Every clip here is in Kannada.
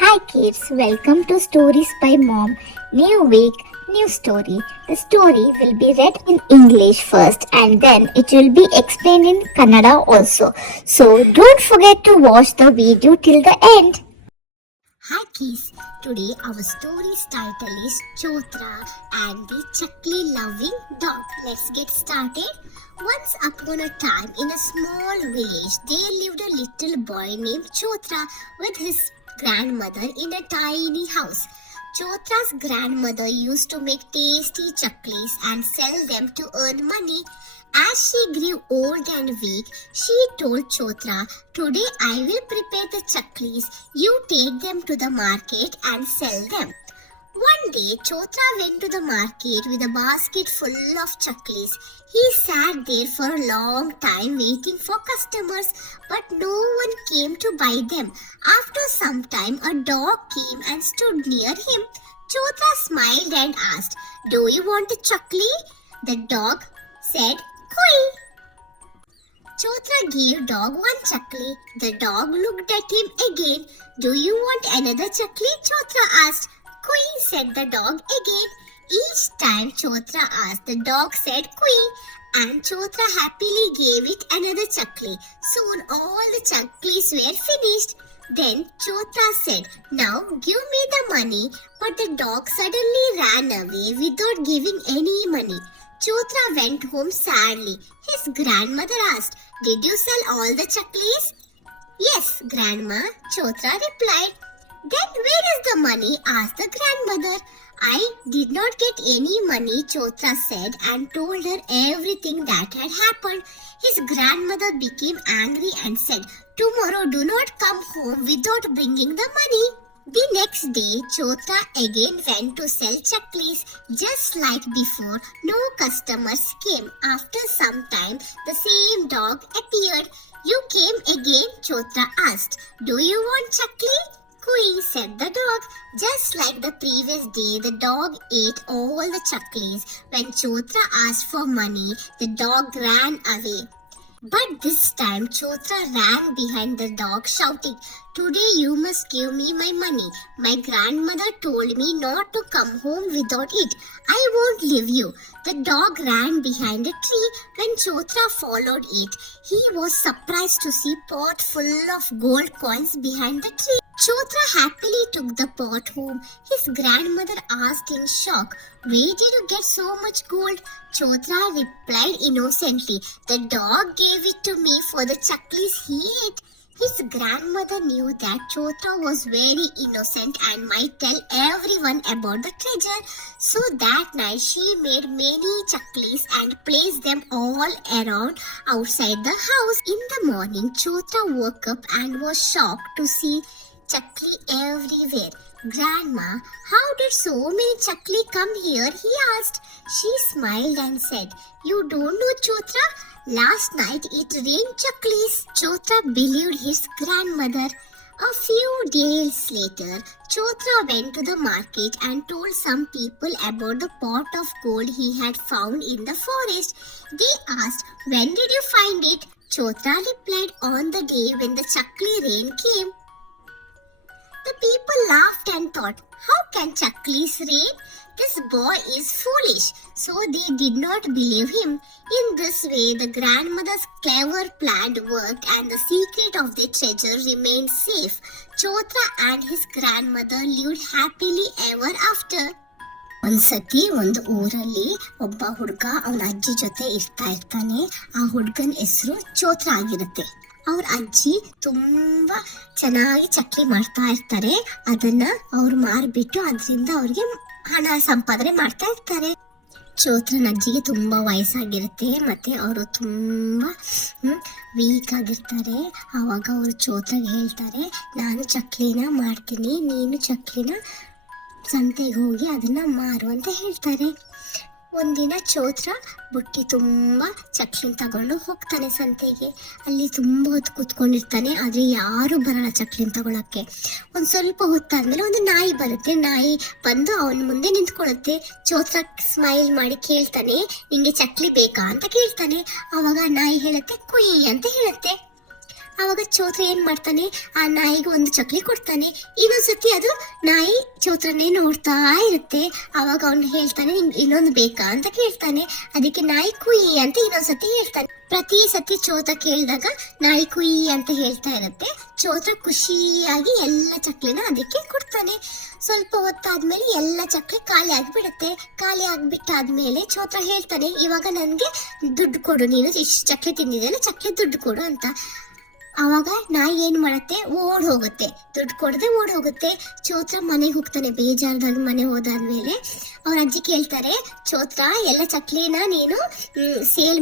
Hi kids, welcome to Stories by Mom. New week, new story. The story will be read in English first and then it will be explained in Kannada also. So don't forget to watch the video till the end. Hi kids, today our story's title is Chotra and the Chakli loving dog. Let's get started. Once upon a time in a small village there lived a little boy named Chotra with his grandmother in a tiny house. Chotra's grandmother used to make tasty chaklis and sell them to earn money. As she grew old and weak, she told Chotra, "Today I will prepare the chaklis. You take them to the market and sell them." One day, Chotra went to the market with a basket full of chaklis. He sat there for a long time waiting for customers, but no one came to buy them. After some time, a dog came and stood near him. Chotra smiled and asked, "Do you want a chakli?" The dog said, "Koi." Chotra gave dog one chakli. The dog looked at him again. "Do you want another chakli?" Chotra asked. "Kui," said the dog again. Each time Chotra asked, the dog said "Kui," and Chotra happily gave it another chakli. Soon all the chaklis were finished. Then Chotra said, "Now give me the money." But the dog suddenly ran away without giving any money. Chotra went home sadly. His grandmother asked, "Did you sell all the chaklis?" "Yes, Grandma," Chotra replied. "Then where is the money?" asked the grandmother. "I did not get any money," Chotra said and told her everything that had happened. His grandmother became angry and said, "Tomorrow do not come home without bringing the money." The next day, Chotra again went to sell chaklis. Just like before, no customers came. After some time, the same dog appeared. "You came again?" Chotra asked. "Do you want chakli?" "Kui," said the dog. Just like the previous day, the dog ate all the chaklis. When Chotra asked for money, the dog ran away. But this time Chotra ran behind the dog shouting, "Today you must give me my money. My grandmother told me not to come home without it. I won't leave you." The dog ran behind a tree. When Chotra followed it, he was surprised to see a pot full of gold coins behind the tree. Chotra happily took the pot home. His grandmother asked in shock, "Where did you get so much gold?" Chotra replied innocently, "The dog gave it to me for the chaklis he ate." His grandmother knew that Chotra was very innocent and might tell everyone about the treasure. So that night she made many chaklis and placed them all around outside the house. In the morning, Chotra woke up and was shocked to see chakli everywhere. "Grandma, how did so many chakli come here?" he asked. She smiled and said, "You don't know, Chotra? Last night it rained chaklis." Chotra believed his grandmother. A few days later, Chotra went to the market and told some people about the pot of gold he had found in the forest. They asked, "When did you find it?" Chotra replied, "On the day when the chakli rain came." The people laughed and thought, "How can chaklis rain? This boy is foolish." So they did not believe him. In this way, the grandmother's clever plan worked and the secret of the treasure remained safe. Chotra and his grandmother lived happily ever after. ಒಂದ್ಸತಿ ಒಂದು ಊರಲ್ಲಿ ಒಬ್ಬ ಹುಡುಗ ಅವನ ಅಜ್ಜಿ ಜೊತೆ ಇರ್ತಾನೆ. ಆ ಹುಡುಗನ ಹೆಸರು ಚೋತ್ರ ಆಗಿರುತ್ತೆ. ಅವ್ರ ಅಜ್ಜಿ ತುಂಬಾ ಚೆನ್ನಾಗಿ ಚಕ್ಲಿ ಮಾಡ್ತಾ ಇರ್ತಾರೆ. ಅದನ್ನ ಅವ್ರು ಮಾರ್ಬಿಟ್ಟು ಅದರಿಂದ ಅವ್ರಿಗೆ ಹಣ ಸಂಪಾದನೆ ಮಾಡ್ತಾ ಇರ್ತಾರೆ. ಚೋತ್ರನ ಅಜ್ಜಿಗೆ ತುಂಬಾ ವಯಸ್ಸಾಗಿರುತ್ತೆ ಮತ್ತೆ ಅವರು ತುಂಬಾ ವೀಕ್ ಆಗಿರ್ತಾರೆ. ಆವಾಗ ಅವರು ಚೋತ್ರಗೆ ಹೇಳ್ತಾರೆ, "ನಾನು ಚಕ್ಲಿನ ಮಾಡ್ತೀನಿ, ನೀನು ಚಕ್ಲಿನ ಸಂತೆಗೆ ಹೋಗಿ ಅದನ್ನ ಮಾರು" ಅಂತ ಹೇಳ್ತಾರೆ. ಒಂದಿನ ಚೋತ್ರ ಬುಟ್ಟಿ ತುಂಬ ಚಕ್ಲಿನ ತಗೊಂಡು ಹೋಗ್ತಾನೆ ಸಂತೆಗೆ. ಅಲ್ಲಿ ತುಂಬ ಹೊತ್ತು ಕೂತ್ಕೊಂಡಿರ್ತಾನೆ, ಆದರೆ ಯಾರು ಬರಲ್ಲ ಚಕ್ಲಿನ ತಗೊಳಕ್ಕೆ. ಒಂದು ಸ್ವಲ್ಪ ಹೊತ್ತಾದ್ಮೇಲೆ ಒಂದು ನಾಯಿ ಬರುತ್ತೆ. ನಾಯಿ ಬಂದು ಅವನ ಮುಂದೆ ನಿಂತ್ಕೊಳ್ಳುತ್ತೆ. ಚೋತ್ರ ಸ್ಮೈಲ್ ಮಾಡಿ ಕೇಳ್ತಾನೆ, "ನಿಂಗೆ ಚಕ್ಲಿ ಬೇಕಾ?" ಅಂತ ಕೇಳ್ತಾನೆ. ಆವಾಗ ನಾಯಿ ಹೇಳುತ್ತೆ, "ಕುಯ್" ಅಂತ ಹೇಳುತ್ತೆ. ಆವಾಗ ಚೋತ್ರ ಏನ್ ಮಾಡ್ತಾನೆ, ಆ ನಾಯಿಗೆ ಒಂದು ಚಕ್ಲಿ ಕೊಡ್ತಾನೆ. ಇನ್ನೊಂದ್ಸತಿ ಅದು ನಾಯಿ ಚೋತ್ರನೇ ನೋಡ್ತಾ ಇರುತ್ತೆ. ಅವಾಗ ಅವ್ನು ಹೇಳ್ತಾನೆ, ನಿಮ್ಗೆ ಇನ್ನೊಂದು ಬೇಕಾ ಅಂತ ಕೇಳ್ತಾನೆ. ಅದಕ್ಕೆ ನಾಯಿ ಕುಯಿ ಅಂತ ಇನ್ನೊಂದ್ಸತಿ ಹೇಳ್ತಾನೆ. ಪ್ರತಿ ಸತಿ ಚೋತ್ರ ಕೇಳಿದಾಗ ನಾಯಿ ಕುಯಿ ಅಂತ ಹೇಳ್ತಾ ಇರುತ್ತೆ. ಚೋತ್ರ ಖುಷಿಯಾಗಿ ಎಲ್ಲ ಚಕ್ಲಿನ ಅದಕ್ಕೆ ಕೊಡ್ತಾನೆ. ಸ್ವಲ್ಪ ಹೊತ್ತಾದ್ಮೇಲೆ ಎಲ್ಲ ಚಕ್ಲಿ ಖಾಲಿ ಆಗ್ಬಿಡುತ್ತೆ. ಖಾಲಿ ಆಗ್ಬಿಟ್ಟಾದ್ಮೇಲೆ ಚೋತ್ರ ಹೇಳ್ತಾನೆ, ಇವಾಗ ನನ್ಗೆ ದುಡ್ಡು ಕೊಡು, ನೀನು ಇಷ್ಟು ಚಕ್ಲಿ ತಿಂದಿದ್ದೆಲ್ಲ ಚಕ್ಲಿ ದುಡ್ಡು ಕೊಡು ಅಂತ. ಅವಾಗ ನಾಯಿ ಏನ್ ಮಾಡತ್ತೆ, ಓಡ್ ಹೋಗುತ್ತೆ. ದುಡ್ಡು ಕೊಡದೆ ಓಡ್ ಹೋಗುತ್ತೆ. ಚೋತ್ರ ಮನೆಗೆ ಹೋಗ್ತಾನೆ. ಬೇಜಾರದಾಗ ಮನೆ ಹೋದಾದ್ಮೇಲೆ ಅವ್ರ ಅಜ್ಜಿ ಕೇಳ್ತಾರೆ, ಚೋತ್ರ ಎಲ್ಲ ಚಕ್ಲಿನ ನೀನು ಸೇಲ್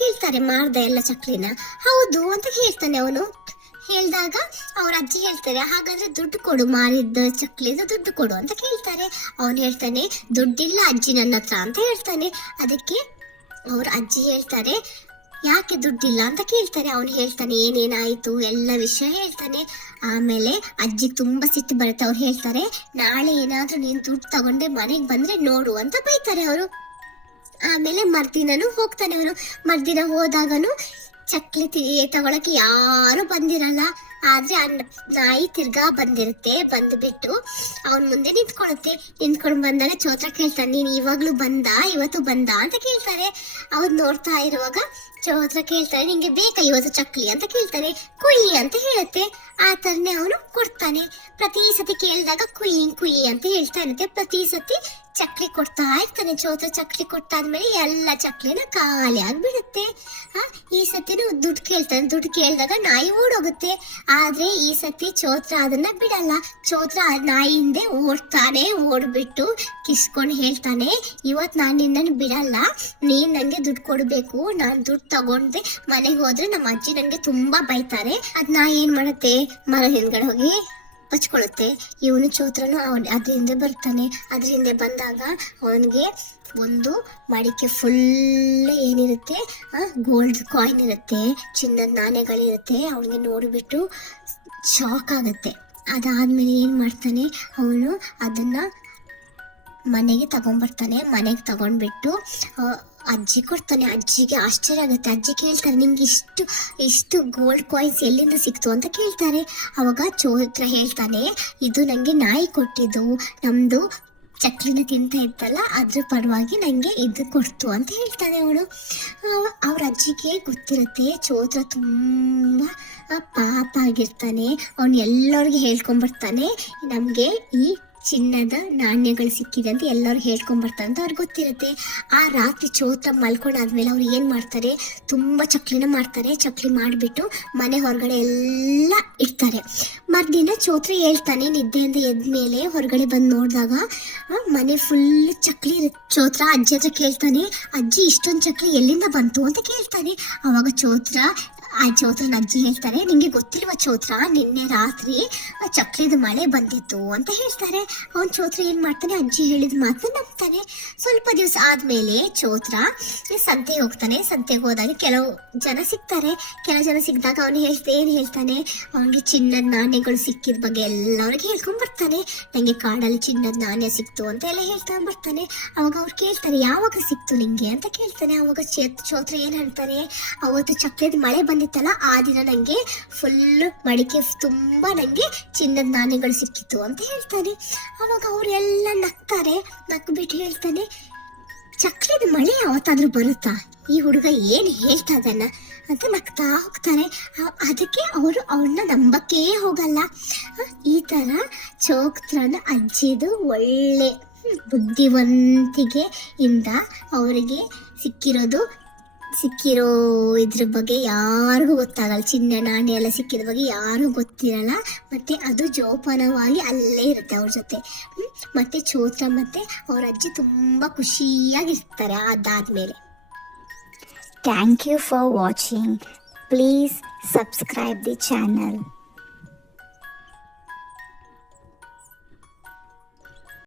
ಕೇಳ್ತಾರೆ. ಮಾಡ್ದ ಎಲ್ಲ ಚಕ್ಲಿನ? ಹೌದು ಅಂತ ಹೇಳ್ತಾನೆ ಅವನು. ಹೇಳ್ದಾಗ ಅವ್ರ ಅಜ್ಜಿ ಹೇಳ್ತಾರೆ, ಹಾಗಾದ್ರೆ ದುಡ್ಡು ಕೊಡು, ಮಾರಿದ್ದ ಚಕ್ಲಿದ ದುಡ್ಡು ಕೊಡು ಅಂತ ಕೇಳ್ತಾರೆ. ಅವನು ಹೇಳ್ತಾನೆ, ದುಡ್ಡಿಲ್ಲ ಅಜ್ಜಿ ನನ್ನ ಹತ್ರ ಅಂತ ಹೇಳ್ತಾನೆ. ಅದಕ್ಕೆ ಅವ್ರ ಅಜ್ಜಿ ಹೇಳ್ತಾರೆ, ಯಾಕೆ ದುಡ್ಡಿಲ್ಲ ಅಂತ ಕೇಳ್ತಾರೆ. ಅವನು ಹೇಳ್ತಾನೆ ಏನೇನಾಯ್ತು ಎಲ್ಲ ವಿಷಯ ಹೇಳ್ತಾನೆ. ಆಮೇಲೆ ಅಜ್ಜಿಗೆ ತುಂಬಾ ಸಿಟ್ಟು ಬರುತ್ತೆ. ಅವ್ರು ಹೇಳ್ತಾರೆ, ನಾಳೆ ಏನಾದ್ರೂ ನೀನ್ ದುಡ್ಡು ತಗೊಂಡೆ ಮನೆಗೆ ಬಂದ್ರೆ ನೋಡು ಅಂತ ಬೈತಾರೆ ಅವರು. ಆಮೇಲೆ ಮರ್ದಿನನು ಹೋಗ್ತಾನೆ ಅವನು. ಮರ್ದಿನ ಹೋದಾಗನು ಚಕ್ಲಿ ತಗೊಳಕ್ಕೆ ಯಾರು ಬಂದಿರಲ್ಲ. ಆದ್ರೆ ಆ ನಾಯಿ ತಿರ್ಗಾ ಬಂದಿರುತ್ತೆ. ಬಂದ್ಬಿಟ್ಟು ಅವನ್ ಮುಂದೆ ನಿಂತ್ಕೊಂಡು ಬಂದಾಗ ಚೋತ್ರ ಕೇಳ್ತಾನೆ, ನೀನ್ ಇವಾಗ್ಲೂ ಇವತ್ತು ಬಂದ ಅಂತ ಕೇಳ್ತಾರೆ. ಅವ್ರು ನೋಡ್ತಾ ಇರುವಾಗ ಚೋತ್ರ ಕೇಳ್ತಾರೆ, ನಿಂಗೆ ಬೇಕಾ ಇವತ್ತು ಚಕ್ಲಿ ಅಂತ ಕೇಳ್ತಾರೆ. ಕುಯಿ ಅಂತ ಹೇಳುತ್ತೆ. ಆ ತರನೇ ಅವನು ಕೊಡ್ತಾನೆ. ಪ್ರತಿ ಸತಿ ಕೇಳಿದಾಗ ಕುಯಿ ಕುಯಿ ಅಂತ ಹೇಳ್ತಾ ಇರುತ್ತೆ. ಪ್ರತಿ ಸತಿ ಚಕ್ಲಿ ಕೊಡ್ತಾ ಇರ್ತಾನೆ. ಚೋತ್ರ ಚಕ್ಲಿ ಕೊಟ್ಟಾದ್ಮೇಲೆ ಎಲ್ಲ ಚಕ್ಲಿನ ಖಾಲಿ ಆಗ್ಬಿಡುತ್ತೆ. ಈ ಸತಿನೂ ದುಡ್ಡು ಕೇಳ್ತಾನೆ. ದುಡ್ಡು ಕೇಳಿದಾಗ ನಾಯಿ ಓಡೋಗುತ್ತೆ. ಆದ್ರೆ ಈ ಸತಿ ಚೋತ್ರ ಅದನ್ನ ಬಿಡಲ್ಲ. ಚೋತ್ರ ನಾಯಿ ಹಿಂದೆ ಓಡ್ಬಿಟ್ಟು ಕಿಸ್ಕೊಂಡು ಹೇಳ್ತಾನೆ, ಇವತ್ ನಾನ್ ನಿನ್ನನ್ನು ಬಿಡಲ್ಲ, ನೀನ್ ನಂಗೆ ದುಡ್ಡು ಕೊಡ್ಬೇಕು. ನಾನ್ ದುಡ್ಡು ತಗೊಂಡೆ ಮನೆಗೆ ಹೋದ್ರೆ ನಮ್ಮ ಅಜ್ಜಿ ನಂಗೆ ತುಂಬಾ ಬೈತಾರೆ. ಅದ್ ನಾಯಿ ಏನ್ ಮಾಡುತ್ತೆ, ಮರ ಹಿಂದ್ಗಡೆ ಹೋಗಿ ಹಚ್ಕೊಳ್ಳುತ್ತೆ. ಇವನು ಚೋತ್ರನು ಅದ್ರ ಹಿಂದೆ ಬರ್ತಾನೆ. ಅದ್ರ ಹಿಂದೆ ಬಂದಾಗ ಅವನಿಗೆ ಒಂದು ಮಡಿಕೆ ಫುಲ್ ಏನಿರುತ್ತೆ, ಗೋಲ್ಡ್ ಕಾಯಿನ್ ಇರುತ್ತೆ, ಚಿನ್ನದ ನಾಣ್ಯಗಳಿರುತ್ತೆ. ಅವನಿಗೆ ನೋಡಿಬಿಟ್ಟು ಶಾಕ್ ಆಗುತ್ತೆ. ಅದಾದ್ಮೇಲೆ ಏನ್ ಮಾಡ್ತಾನೆ, ಅವನು ಅದನ್ನ ಮನೆಗೆ ತಗೊಂಡ್ಬರ್ತಾನೆ. ಮನೆಗೆ ತಗೊಂಡ್ಬಿಟ್ಟು ಅಜ್ಜಿ ಕೊಡ್ತಾನೆ. ಅಜ್ಜಿಗೆ ಆಶ್ಚರ್ಯ ಆಗುತ್ತೆ. ಅಜ್ಜಿ ಕೇಳ್ತಾರೆ, ನಿಂಗೆ ಇಷ್ಟು ಗೋಲ್ಡ್ ಕಾಯಿನ್ಸ್ ಎಲ್ಲಿಂದ ಸಿಕ್ತು ಅಂತ ಕೇಳ್ತಾರೆ. ಅವಾಗ ಚೋತ್ರ ಹೇಳ್ತಾನೆ, ಇದು ನಂಗೆ ನಾಯಿ ಕೊಟ್ಟಿದ್ದು, ನಮ್ದು ಚಕ್ಲಿನ ತಿಂತ ಇತ್ತಲ್ಲ ಅದ್ರ ಪರವಾಗಿ ನಂಗೆ ಇದು ಕೊಡ್ತು ಅಂತ ಹೇಳ್ತಾನೆ ಅವನು. ಅವ್ರ ಅಜ್ಜಿಗೆ ಗೊತ್ತಿರುತ್ತೆ ಚೋತ್ರ ತುಂಬಾ ಪಾಪ ಆಗಿರ್ತಾನೆ. ಅವನು ಎಲ್ಲರಿಗೂ ಹೇಳ್ಕೊಂಡ್ಬರ್ತಾನೆ, ನಮ್ಗೆ ಈ ಚಿನ್ನದ ನಾಣ್ಯಗಳು ಸಿಕ್ಕಿದೆ ಅಂತ ಎಲ್ಲರೂ ಹೇಳ್ಕೊಂಡ್ಬರ್ತಾರೆ ಅಂತ ಅವ್ರಿಗೆ ಗೊತ್ತಿರುತ್ತೆ. ಆ ರಾತ್ರಿ ಚೋತ್ರ ಮಲ್ಕೊಂಡಾದ್ಮೇಲೆ ಅವ್ರು ಏನ್ ಮಾಡ್ತಾರೆ, ತುಂಬಾ ಚಕ್ಲಿನ ಮಾಡ್ತಾರೆ. ಚಕ್ಲಿ ಮಾಡಿಬಿಟ್ಟು ಮನೆ ಹೊರಗಡೆ ಎಲ್ಲ ಇಡ್ತಾರೆ. ಮರ್ದಿನ ಚೋತ್ರ ಹೇಳ್ತಾನೆ, ನಿದ್ದೆಯಿಂದ ಎದ್ಮೇಲೆ ಹೊರಗಡೆ ಬಂದು ನೋಡಿದಾಗ ಮನೆ ಫುಲ್ ಚಕ್ಲಿ ಇರುತ್ತೆ. ಚೋತ್ರ ಅಜ್ಜಿ ಹತ್ರ ಕೇಳ್ತಾನೆ, ಅಜ್ಜಿ ಇಷ್ಟೊಂದು ಚಕ್ಲಿ ಎಲ್ಲಿಂದ ಬಂತು ಅಂತ ಕೇಳ್ತಾನೆ. ಅವಾಗ ಚೋತ್ರನ ಅಜ್ಜಿ ಹೇಳ್ತಾರೆ, ನಿಂಗೆ ಗೊತ್ತಿಲ್ವಾ ಚೋತ್ರ, ನಿನ್ನೆ ರಾತ್ರಿ ಚಕ್ಲಿದ ಮಳೆ ಬಂದಿತ್ತು ಅಂತ ಹೇಳ್ತಾರೆ. ಅವನ್ ಚೋತ್ರ ಏನ್ ಮಾಡ್ತಾನೆ, ಅಜ್ಜಿ ಹೇಳಿದ ಮಾತನ್ನ ನಂಬ್ತಾನೆ. ಸ್ವಲ್ಪ ದಿವಸ ಆದ್ಮೇಲೆ ಚೋತ್ರ ಸಂತೆಗೆ ಹೋಗ್ತಾನೆ. ಸಂತೆಗೆ ಹೋದಾಗ ಕೆಲವು ಜನ ಸಿಕ್ಕಿದಾಗ ಅವನು ಏನ್ ಹೇಳ್ತಾನೆ, ಅವನಿಗೆ ಚಿನ್ನದ ನಾಣ್ಯಗಳು ಸಿಕ್ಕಿದ ಬಗ್ಗೆ ಎಲ್ಲರಿಗೆ ಹೇಳ್ಕೊಂಡ್ ಬರ್ತಾನೆ. ನಂಗೆ ಕಾಡಲ್ಲಿ ಚಿನ್ನದ ನಾಣ್ಯ ಸಿಕ್ತು ಅಂತ ಎಲ್ಲ ಹೇಳ್ತಾ ಬರ್ತಾನೆ. ಅವಾಗ ಅವ್ರು ಕೇಳ್ತಾರೆ, ಯಾವಾಗ ಸಿಕ್ತು ನಿಂಗೆ ಅಂತ ಕೇಳ್ತಾನೆ. ಅವಾಗ ಚೋತ್ರ ಏನ್ ಹೇಳ್ತಾನೆ, ಅವತ್ತು ಚಕ್ಲಿದ ಮಳೆ ಬಂದಿತ್ತಲ್ಲ ಆ ದಿನ ನಂಗೆ ಫುಲ್ ಮಡಿಕೆ ತುಂಬಾ ನಂಗೆ ಚಿನ್ನದ ನಾಣ್ಯಗಳು ಸಿಕ್ಕಿತ್ತು ಅಂತ ಹೇಳ್ತಾನೆ. ಅವಾಗ ಅವರೆಲ್ಲ ನಕ್ಬಿಟ್ಟು ಹೇಳ್ತಾನೆ, ಚಕ್ಲಿದ ಮಳೆ ಯಾವತ್ತಾದ್ರೂ ಬರುತ್ತಾ, ಈ ಹುಡುಗ ಏನ್ ಹೇಳ್ತಾ ಇದನ್ನ ಅಂತ ನಗ್ತಾ ಹೋಗ್ತಾರೆ. ಅದಕ್ಕೆ ಅವರು ಅವ್ರನ್ನ ನಂಬಕ್ಕೇ ಹೋಗಲ್ಲ. ಈ ತರ ಚೋತ್ರನ ಅಜ್ಜಿದು ಒಳ್ಳೆ ಬುದ್ಧಿವಂತಿಕೆ ಇಂದ ಅವರಿಗೆ ಸಿಕ್ಕಿರೋ ಇದ್ರ ಬಗ್ಗೆ ಯಾರಿಗೂ ಗೊತ್ತಾಗಲ್ಲ. ಚಿನ್ನ ನಾಣ್ಯ ಎಲ್ಲ ಸಿಕ್ಕಿದ ಬಗ್ಗೆ ಯಾರಿಗೂ ಗೊತ್ತಿರಲ್ಲ. ಮತ್ತೆ ಅದು ಜೋಪಾನವಾಗಿ ಅಲ್ಲೇ ಇರುತ್ತೆ ಅವ್ರ ಜೊತೆ. ಮತ್ತೆ ಚೋತ್ರ ಮತ್ತೆ ಅವ್ರ ಅಜ್ಜಿ ತುಂಬಾ ಖುಷಿಯಾಗಿರ್ತಾರೆ ಅದಾದ್ಮೇಲೆ. Thank you for watching. Please subscribe the channel.